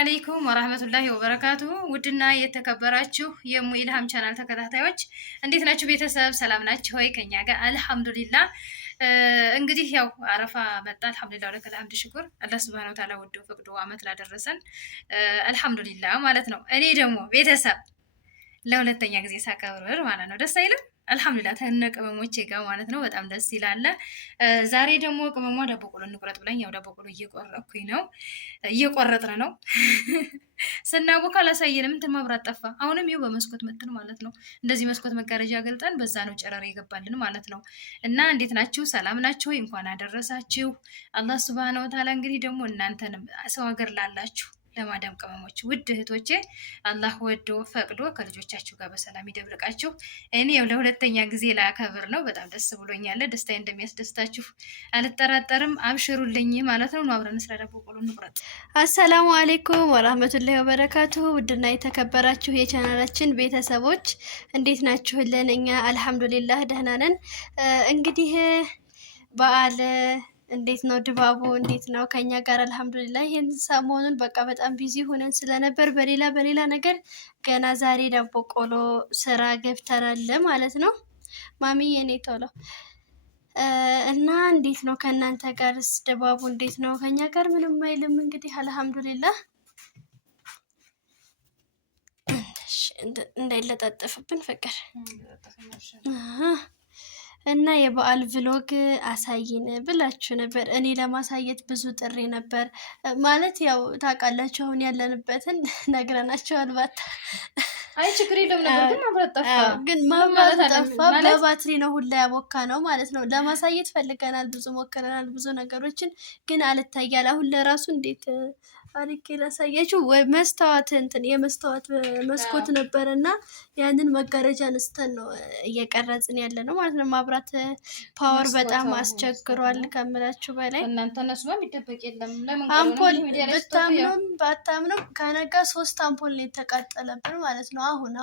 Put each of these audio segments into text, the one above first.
አለይኩም ወራህመቱላሂ ወበረካቱ። ውድና የተከበራችሁ የሙ ኢልሃም ቻናል ተከታታዮች እንዴት ናችሁ? ቤተሰብ ሰላም ናችሁ ሆይ? ከኛ ጋር አልሐምዱሊላህ። እንግዲህ ያው አረፋ መጣ። አልሐምዱሊላህ ወለከል ሐምድ ሽኩር አላህ ሱብሃነሁ ወተዓላ ወዶ ፈቅዶ አመት ላደረሰን አልሐምዱሊላህ ማለት ነው። እኔ ደግሞ ቤተሰብ ለሁለተኛ ጊዜ ሳከብር ማለት ነው። ደስ አይልም? አልሐምዱሊላህ ተነ ቅመሞቼ ጋር ማለት ነው። በጣም ደስ ይላል። ዛሬ ደግሞ ቅመሟ ዳቦ ቆሎ እንቁረጥ ብላኝ፣ ያው ዳቦ ቆሎ እየቆረጥን ነው። ስናቦካ አላሳየንም። እንትን መብራት ጠፋ። አሁንም ይኸው በመስኮት መትን ማለት ነው። እንደዚህ መስኮት መጋረጃ ገልጠን በዛ ነው ጨረር የገባልን ማለት ነው። እና እንዴት ናችሁ? ሰላም ናችሁ? እንኳን አደረሳችሁ። አላህ ሱብሃነሁ ወተዓላ እንግዲህ ደግሞ እናንተንም ሰው ሀገር ላላችሁ ለማዳም ቅመሞች ውድ እህቶቼ አላህ ወዶ ፈቅዶ ከልጆቻችሁ ጋር በሰላም ይደብልቃችሁ። እኔ ያው ለሁለተኛ ጊዜ ላከብር ነው። በጣም ደስ ብሎኛል። ደስታዬ እንደሚያስደስታችሁ አልጠራጠርም። አብሽሩልኝ ማለት ነው። አብረን ስራ ዳቦ ቆሎ እንቁረጥ። አሰላሙ አለይኩም ወራህመቱላሂ ወበረካቱሁ። ውድና የተከበራችሁ የቻናላችን ቤተሰቦች እንዴት ናችሁልን? እኛ አልሐምዱሊላህ ደህና ነን። እንግዲህ በዓል እንዴት ነው ድባቡ? እንዴት ነው? ከኛ ጋር አልሐምዱሊላህ። ይሄን ሰሞኑን በቃ በጣም ቢዚ ሆነን ስለነበር በሌላ ነገር ገና ዛሬ ዳቦ ቆሎ ስራ ገብተናል ማለት ነው። ማሚዬ እኔ ቶሎ እና እንዴት ነው ከእናንተ ጋርስ ድባቡ እንዴት ነው? ከኛ ጋር ምንም አይልም እንግዲህ አልሐምዱሊላህ። እንዳይለጣጠፍብን ፍቅር እና የበዓል ቭሎግ አሳይን ብላችሁ ነበር። እኔ ለማሳየት ብዙ ጥሪ ነበር ማለት ያው ታውቃላችሁ፣ አሁን ያለንበትን ነግረናቸዋል። አይ ችግር የለም ነበር፣ ግን መብራት ጠፋ። ግን መብራት ጠፋ። በባትሪ ነው ሁላ ያቦካ ነው ማለት ነው። ለማሳየት ፈልገናል፣ ብዙ ሞክረናል፣ ብዙ ነገሮችን ግን አልታያል። አሁን ለራሱ እንዴት አሪኬ ላሳያችሁ ወይ መስታወት እንትን የመስታወት መስኮት ነበርና ያንን መጋረጃ አንስተን ነው እየቀረጽን ያለ ነው ማለት ነው። ማብራት ፓወር በጣም አስቸግሯል ከምላችሁ በላይ። እናንተ እነሱ የሚደበቅ የለም። ለምን አምፖል ብታምኑም ባታምኑም ከነጋ 3 አምፖል ነው የተቃጠለብን ማለት ነው። አሁን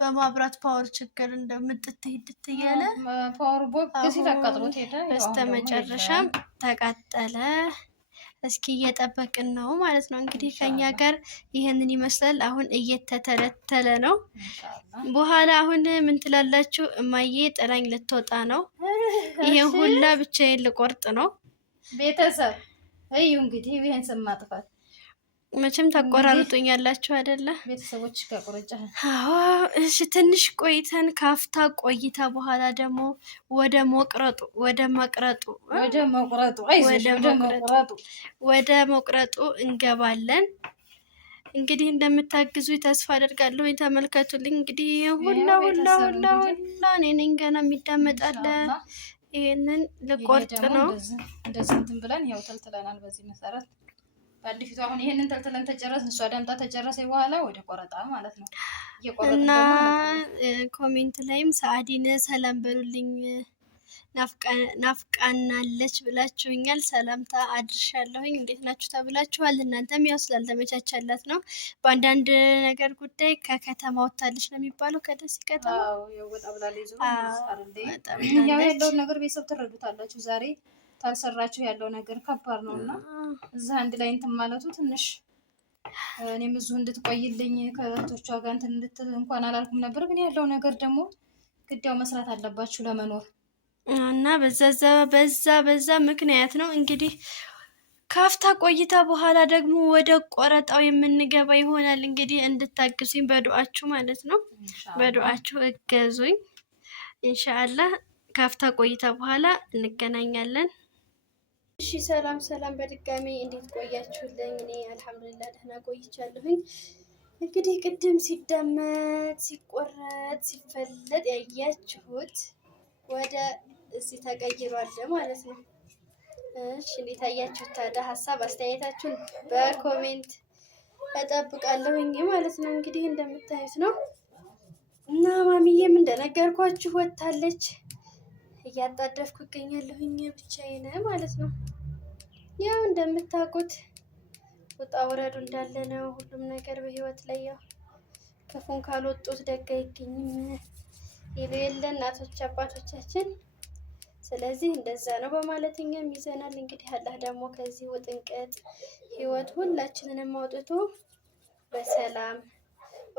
በማብራት ፓወር ችግር እንደምጥት ሂድት እያለ ፓወር ቦክስ ሲታቃጥሎት ሄደ። በስተመጨረሻም ተቃጠለ። እስኪ እየጠበቅን ነው ማለት ነው። እንግዲህ ከኛ ጋር ይሄንን ይመስላል። አሁን እየተተለተለ ነው። በኋላ አሁን ምን ትላላችሁ? እማዬ ጥላኝ ልትወጣ ነው። ይሄን ሁላ ብቻዬን ልቆርጥ ነው። ቤተሰብ እዩ እንግዲህ ይሄን ስም ማጥፋት መቼም ታቆራርጡኛላችሁ አይደለ? ቤተሰቦች ከቆረጫ እሺ፣ ትንሽ ቆይተን ካፍታ ቆይታ በኋላ ደግሞ ወደ መቁረጡ እንገባለን። እንግዲህ እንደምታግዙ ተስፋ አደርጋለሁ። ተመልከቱልኝ እንግዲህ ሁላ እኔ ነኝ ገና የሚዳመጣለ። ይሄንን ልቆርጥ ነው። እንደዚህ እንትን ብለን ያው ተልትለናል። በዚህ መሰረት ባለፊቱ አሁን ይሄንን ተልተለን ተጨረስን። እሷ ዳምጣ ተጨረሰ በኋላ ወደ ቆረጣ ማለት ነው። እና ኮሜንት ላይም ሰአዲን ሰላም በሉልኝ ናፍቃናለች ብላችሁኛል። ሰላምታ አድርሻለሁኝ። እንዴት ናችሁ ተብላችኋል። እናንተም ያው ስላልተመቻቻላት ነው። በአንዳንድ ነገር ጉዳይ ከከተማ ወጣለች ነው የሚባለው። ከደስ ከተማ ወጣ ብላለች። ያው ያለውን ነገር ቤተሰብ ትረዱታላችሁ። ዛሬ ታልሰራችሁ ያለው ነገር ከባድ ነውና እዛ አንድ ላይ እንትን ማለቱ ትንሽ እኔም እዚሁ እንድትቆይልኝ ከእህቶቿ ጋር እንትን እንድትል እንኳን አላልኩም ነበር። ግን ያለው ነገር ደግሞ ግዳው መስራት አለባችሁ ለመኖር እና በዛ ምክንያት ነው እንግዲህ ካፍታ ቆይታ በኋላ ደግሞ ወደ ቆረጣው የምንገባ ይሆናል። እንግዲህ እንድታግዙኝ በዱዓችሁ ማለት ነው። በዱዓችሁ እገዙኝ ኢንሻአላህ። ካፍታ ቆይታ በኋላ እንገናኛለን። እሺ፣ ሰላም በድጋሚ እንዴት ቆያችሁልኝ? እኔ አልሐምዱሊላህ ደህና ቆይቻለሁኝ። እንግዲህ ቅድም ሲዳመጥ ሲቆረጥ ሲፈለጥ ያያችሁት ወደ እዚህ ተቀይሯል ማለት ነው። እሺ፣ እንዴት አያችሁት ታዲያ? ሀሳብ አስተያየታችሁን በኮሜንት እጠብቃለሁኝ ማለት ነው። እንግዲህ እንደምታዩት ነው እና ማሚዬም እንደነገርኳችሁ ወጥታለች። እያጣደፍኩ እገኛለሁኝ ብቻዬን ማለት ነው። ያው እንደምታውቁት ውጣ ውረዱ እንዳለ ነው ሁሉም ነገር በህይወት ላይ። ያው ክፉን ካልወጡት ደግ አይገኝም ይሉ የለ እናቶች አባቶቻችን። ስለዚህ እንደዛ ነው በማለት እኛም ይዘናል። እንግዲህ አላህ ደግሞ ከዚህ ውጥንቅጥ ህይወት ሁላችንንም አውጥቶ በሰላም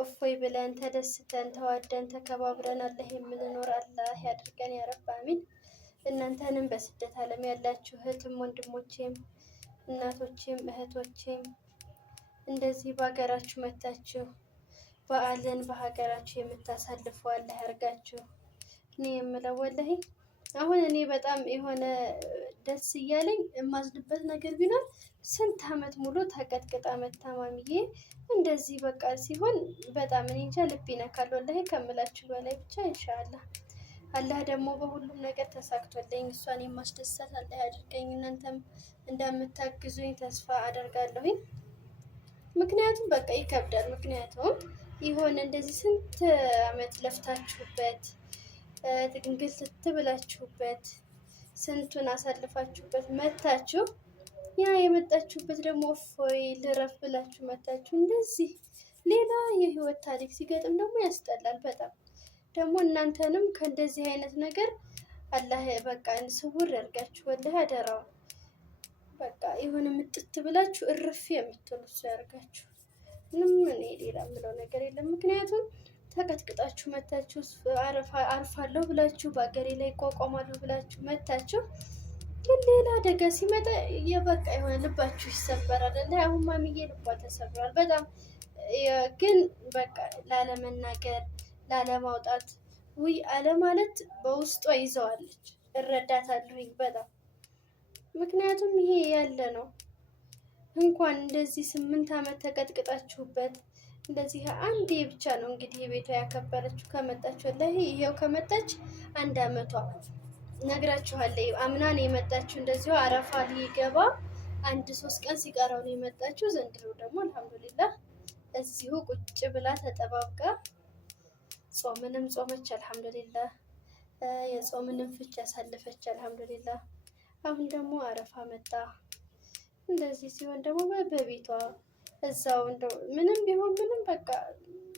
እፎይ ብለን ተደስተን ተዋደን ተከባብረን አላህ የምንኖር አላህ ያድርገን ያረብ አሚን። እናንተንም በስደት ዓለም ያላችሁ እህትም ወንድሞቼም እናቶቼም እህቶቼም እንደዚህ በሀገራችሁ መታችሁ በዓልን በሀገራችሁ የምታሳልፉ አላህ ያርጋችሁ። እኔ የምለው ወላሂ አሁን እኔ በጣም የሆነ ደስ እያለኝ የማዝንበት ነገር ቢኖር ስንት ዓመት ሙሉ ተቀጥቅጣ መታማሚዬ እንደዚህ በቃ ሲሆን በጣም እኔ እንጃ ልብ ይነካል ወላሂ ከምላችሁ በላይ ብቻ ኢንሻአላህ አላህ ደግሞ በሁሉም ነገር ተሳክቶልኝ እሷን የማስደሰት አላህ ያድርገኝ። እናንተም እንደምታግዙኝ ተስፋ አደርጋለሁኝ። ምክንያቱም በቃ ይከብዳል። ምክንያቱም የሆነ እንደዚህ ስንት ዓመት ለፍታችሁበት ትግንግል ስትብላችሁበት ስንቱን አሳልፋችሁበት መታችሁ ያ የመጣችሁበት ደግሞ እፎይ ልረፍ ብላችሁ መታችሁ እንደዚህ ሌላ የህይወት ታሪክ ሲገጥም ደግሞ ያስጠላል በጣም። ደግሞ እናንተንም ከእንደዚህ አይነት ነገር አላህ በቃ ስውር ያርጋችሁ ወላሂ አደራው። በቃ የሆነ ምጥት ብላችሁ እርፍ የምትሉ እሱ ያርጋችሁ። ምንም እኔ ሌላ የምለው ነገር የለም። ምክንያቱም ተቀጥቅጣችሁ መታችሁ አርፋለሁ ብላችሁ በአገሬ ላይ ይቋቋማለሁ ብላችሁ መታችሁ ግን ሌላ አደጋ ሲመጣ የበቃ የሆነ ልባችሁ ይሰበራል። አሁን ማሚዬ ልቧ ተሰብሯል በጣም ግን በቃ ላለመናገር ላለማውጣት ውይ አለ ማለት በውስጧ ይዘዋለች። እረዳታለሁኝ በጣም ምክንያቱም ይሄ ያለ ነው። እንኳን እንደዚህ 8 ዓመት ተቀጥቅጣችሁበት እንደዚህ አንዴ ብቻ ነው እንግዲህ ቤቷ ያከበረችው ከመጣች ወላሂ ይሄው ከመጣች 1 ዓመቷ ነግራችኋለሁ። አምና ነው የመጣችው እንደዚሁ አረፋ ሊገባ 1-3 ቀን ሲቀረው ነው የመጣችው። ዘንድሮ ደግሞ አልሐምዱሊላህ እዚሁ ቁጭ ብላ ተጠባብቃ ጾምንም ጾመች አልሐምዱሊላህ። የጾምንም ፍች ያሳለፈች አልሐምዱሊላህ። አሁን ደግሞ አረፋ መጣ። እንደዚህ ሲሆን ደግሞ በቤቷ እዛው እንደው ምንም ቢሆን ምንም በቃ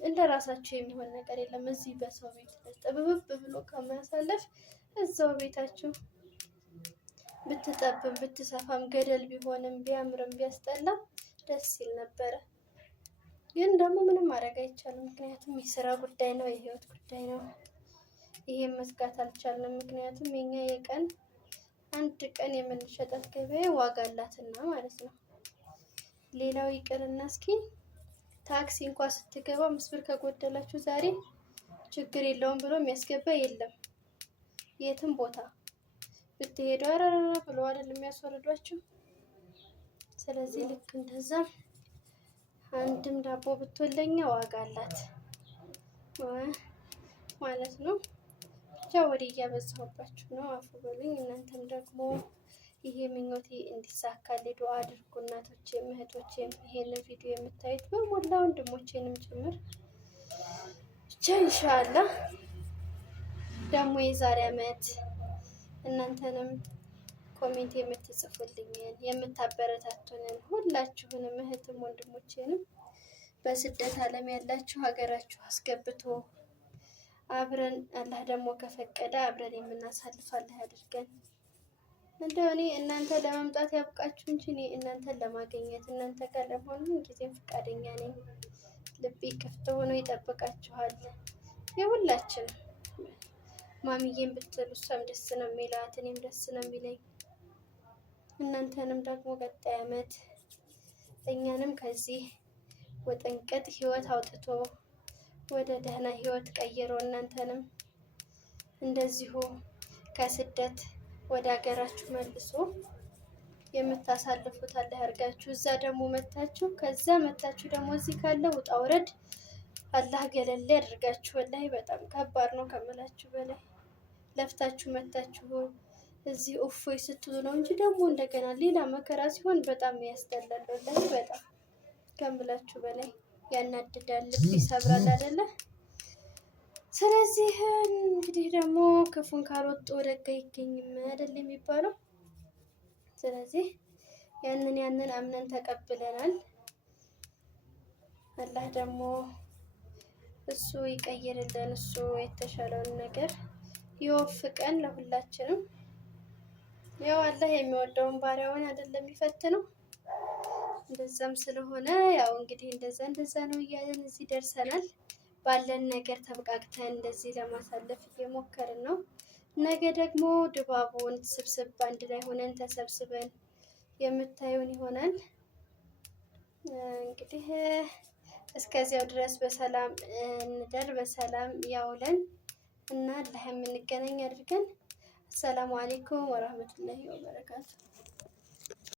እንደ ራሳቸው የሚሆን ነገር የለም። እዚህ በሰው ቤት ጥብብብ ብሎ ከማያሳለፍ እዛው ቤታችሁ ብትጠብም ብትሰፋም ገደል ቢሆንም ቢያምርም ቢያስጠላም ደስ ይል ነበረ። ግን ደግሞ ምንም ማድረግ አይቻልም። ምክንያቱም የስራ ጉዳይ ነው፣ የህይወት ጉዳይ ነው። ይሄን መዝጋት አልቻልንም። ምክንያቱም የኛ የቀን 1 ቀን የምንሸጣት ገበያ ዋጋ አላትና ማለት ነው። ሌላው ይቅርና እስኪ ታክሲ እንኳን ስትገባ 5 ብር ከጎደላችሁ ዛሬ ችግር የለውም ብሎ የሚያስገባ የለም። የትም ቦታ ብትሄዱ አረራ ብሎ አይደል የሚያስወርዷችሁ። ስለዚህ ልክ እንደዛ አንድም ዳቦ ብትወለኛ ዋጋ አላት ማለት ነው። ብቻ ወደ እያበዛሁባችሁ ነው፣ አፉ በሉኝ። እናንተም ደግሞ ይሄ ምኞቴ እንዲሳካልኝ ዱአ አድርጉ። እናቶቼም እህቶቼም ይሄንን ቪዲዮ የምታዩት በሞላ ወንድሞቼንም ጭምር ብቻ ኢንሻአላህ ደግሞ የዛሬ ዓመት እናንተንም ኮሜንት የምትጽፉልኝን የምታበረታቱንን ሁላችሁንም እህትም ወንድሞቼንም በስደት ዓለም ያላችሁ ሀገራችሁ አስገብቶ አብረን አላህ ደግሞ ከፈቀደ አብረን የምናሳልፍ አላህ ያድርገን። እንደው እኔ እናንተ ለመምጣት ያብቃችሁ እንጂ እኔ እናንተን ለማግኘት እናንተ ጋር ለመሆን ጊዜም ፈቃደኛ ነኝ። ልቤ ክፍት ሆኖ ይጠብቃችኋል። የሁላችን ማሚዬን ብትሉ እሷም ደስ ነው የሚላት እኔም ደስ ነው የሚለኝ። እናንተንም ደግሞ ቀጣይ ዓመት እኛንም ከዚህ ወጥንቅጥ ህይወት አውጥቶ ወደ ደህና ህይወት ቀይሮ እናንተንም እንደዚሁ ከስደት ወደ ሀገራችሁ መልሶ የምታሳልፉት አላህ ያርጋችሁ። እዛ ደግሞ መታችሁ ከዛ መታችሁ ደግሞ እዚህ ካለ ውጣ ውረድ አላህ ገለል ያደርጋችሁ። ወላሂ በጣም ከባድ ነው ከምላችሁ በላይ ለፍታችሁ መታችሁ እዚህ እፎይ ስትሉ ነው እንጂ ደግሞ እንደገና ሌላ መከራ ሲሆን በጣም ያስጠላል። ወላሂ በጣም ከምላችሁ በላይ ያናድዳል፣ ልብ ይሰብራል አይደለ? ስለዚህ እንግዲህ ደግሞ ክፉን ካልወጡ ደግ አይገኝም አይደል የሚባለው። ስለዚህ ያንን አምነን ተቀብለናል። አላህ ደግሞ እሱ ይቀይርልን፣ እሱ የተሻለውን ነገር ይወፍቀን ለሁላችንም። ያው አላህ የሚወደውን ባሪያውን አይደለም የሚፈትነው። እንደዛም ስለሆነ ያው እንግዲህ እንደዛ ነው እያለን እዚህ ደርሰናል። ባለን ነገር ተበቃቅተን እንደዚህ ለማሳለፍ እየሞከርን ነው። ነገ ደግሞ ድባቡን ስብስብ አንድ ላይ ሆነን ተሰብስበን የምታዩን ይሆናል። እንግዲህ እስከዚያው ድረስ በሰላም እንደር፣ በሰላም ያውለን እና አላህ የምንገናኝ አድርገን። አሰላሙ አለይኩም ወራህመቱላሂ ወበረካቱ።